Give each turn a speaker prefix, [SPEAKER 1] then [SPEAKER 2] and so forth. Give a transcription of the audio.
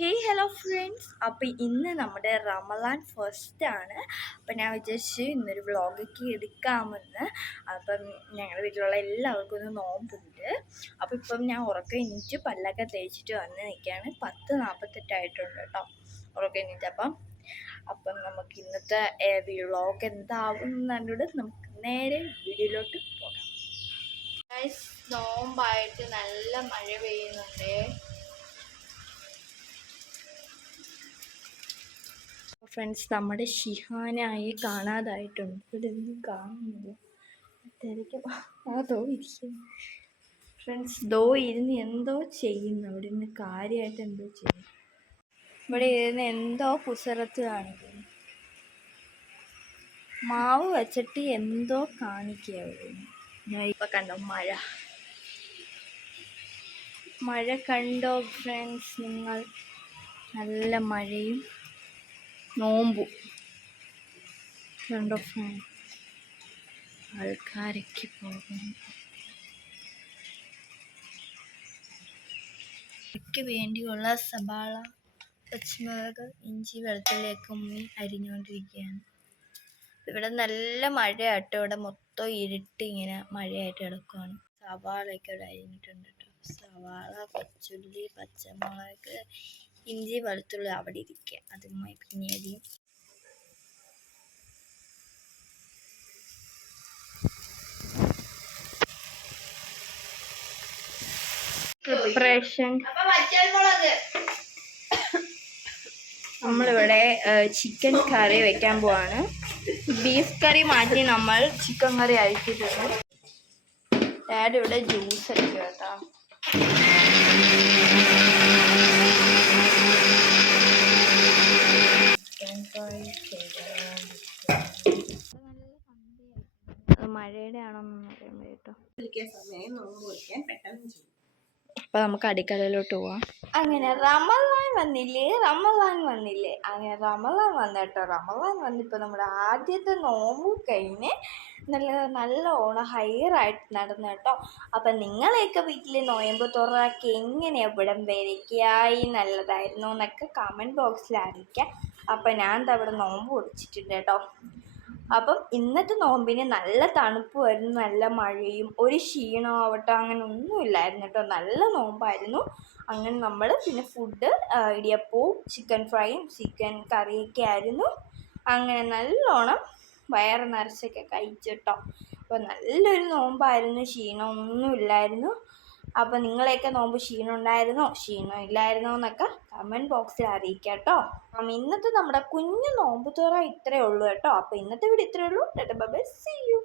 [SPEAKER 1] Hey hello friends അപ്പോൾ ഇന്ന് നമ്മുടെ റമലാൻ ഫസ്റ്റ് ആണ്. അപ്പം ഞാൻ വിചാരിച്ചു ഇന്നൊരു വ്ളോഗൊക്കെ എടുക്കാമെന്ന്. അപ്പം ഞങ്ങളുടെ വീട്ടിലുള്ള എല്ലാവർക്കും ഒന്ന് നോമ്പുണ്ട്. അപ്പോൾ ഇപ്പം ഞാൻ ഉറക്കം എണീറ്റ് പല്ലൊക്കെ തേച്ചിട്ട് വന്ന് നിൽക്കുകയാണ് പത്ത് നാൽപ്പത്തെട്ടായിട്ടുണ്ട് കേട്ടോ. ഉറക്കം എണീറ്റ് അപ്പം അപ്പം നമുക്ക് ഇന്നത്തെ വ്ളോഗ് എന്താവും എന്നോട് നമുക്ക് നേരെ വീഡിയോയിലോട്ട് പോകാം. നോമ്പായിട്ട് നല്ല മഴ പെയ്യുന്നുണ്ടേ. ഫ്രണ്ട്സ് നമ്മുടെ ഷിഹാനായി കാണാതായിട്ടുണ്ട്. ഇവിടെ ഒന്നും കാണുന്നില്ല തിരക്കും അതോ ഇരിക്കുന്നു. ഫ്രണ്ട്സ് ദോ ഇരുന്ന് എന്തോ ചെയ്യുന്നു. അവിടെ ഇരുന്ന് കാര്യമായിട്ട് എന്തോ ചെയ്യുന്നു. ഇവിടെ ഇരുന്ന് എന്തോ പുസറത്ത് കാണിക്കുന്നു. മാവ് വെച്ചിട്ട് എന്തോ കാണിക്കുക അവിടെ ഞാൻ ഇപ്പൊ കണ്ടോ മഴ. മഴ കണ്ടോ ഫ്രണ്ട്സ് നിങ്ങൾ നല്ല മഴയും നോമ്പും. കണ്ടോ ആൾക്കാരൊക്കെ പോകുന്നു. ക്ക് വേണ്ടിയുള്ള സവാള പച്ചമുളക് ഇഞ്ചി വെള്ളത്തിലേക്ക് ഉമ്മി അരിഞ്ഞുകൊണ്ടിരിക്കുകയാണ്. ഇവിടെ നല്ല മഴയാട്ടോ. ഇവിടെ മൊത്തം ഇരുട്ട് ഇങ്ങനെ മഴയായിട്ട് കിടക്കുകയാണ് സവാളയൊക്കെ ഇവിടെ അരിഞ്ഞിട്ടുണ്ട് കേട്ടോ. സവാള കൊച്ചുള്ളി പച്ചമുളക് ഇഞ്ചി വെളുത്തുള്ളി അവിടെ ഇരിക്കുക അതുമായി പിന്നെ അരിയും പ്രിപ്പറേഷൻ നമ്മളിവിടെ ചിക്കൻ കറി വെക്കാൻ പോവാണ്. ബീഫ് കറി മാറ്റി നമ്മൾ ചിക്കൻ കറി അയച്ചിട്ടുണ്ട് ഡാഡ് ഇവിടെ ജ്യൂസ് അടിക്കുക കേട്ടോ ചിക്കൻ കറി അത് മഴയുടെ ആണോന്ന് അറിയാൻ കേട്ടോ അപ്പൊ നമുക്ക് അടുക്കളയിലോട്ട് പോവാം. അങ്ങനെ റമലാൻ വന്നില്ലേ? റമലാൻ വന്നില്ലേ? അങ്ങനെ റമലാൻ വന്നേട്ടോ. റമലാൻ വന്നിപ്പോ നമ്മുടെ ആദ്യത്തെ നോമ്പ് കഴിഞ്ഞ് നല്ല നല്ല ഓണം ഹയറായിട്ട് നടന്നു കേട്ടോ അപ്പം നിങ്ങളെയൊക്കെ വീട്ടിൽ നോയമ്പ് തുറക്കി എങ്ങനെയാ ഇവിടം വരയ്ക്കായി നല്ലതായിരുന്നു എന്നൊക്കെ കമന്റ് ബോക്സിൽ അറിയിക്കാം അപ്പം ഞാൻ എന്താ ഇവിടെ നോമ്പ് പൊടിച്ചിട്ടുണ്ട് കേട്ടോ. അപ്പം ഇന്നത്തെ നോമ്പിന് നല്ല തണുപ്പ് തണുപ്പുമായിരുന്നു നല്ല മഴയും ഒരു ക്ഷീണം ആവട്ടെ അങ്ങനെ ഒന്നും ഇല്ലായിരുന്നു കേട്ടോ. നല്ല നോമ്പായിരുന്നു. അങ്ങനെ നമ്മൾ പിന്നെ ഫുഡ് ഇടിയപ്പവും ചിക്കൻ ഫ്രൈയും ചിക്കൻ കറിയൊക്കെ ആയിരുന്നു. അങ്ങനെ നല്ലോണം വയറ് നിറച്ചൊക്കെ കഴിച്ചിട്ടോ അപ്പോൾ നല്ലൊരു നോമ്പായിരുന്നു ക്ഷീണമൊന്നും ഒന്നുമില്ലായിരുന്നു അപ്പോൾ നിങ്ങളെയൊക്കെ നോമ്പ് ക്ഷീണം ഉണ്ടായിരുന്നോ ക്ഷീണം ഇല്ലായിരുന്നോ എന്നൊക്കെ കമന്റ് ബോക്സിൽ അറിയിക്കാം കേട്ടോ അപ്പം ഇന്നത്തെ നമ്മുടെ കുഞ്ഞു നോമ്പ് തുറ ഇത്രയേ ഉള്ളൂ കേട്ടോ. അപ്പോൾ ഇന്നത്തെ വീഡിയോ ഇത്രയേ ഉള്ളൂ. By C U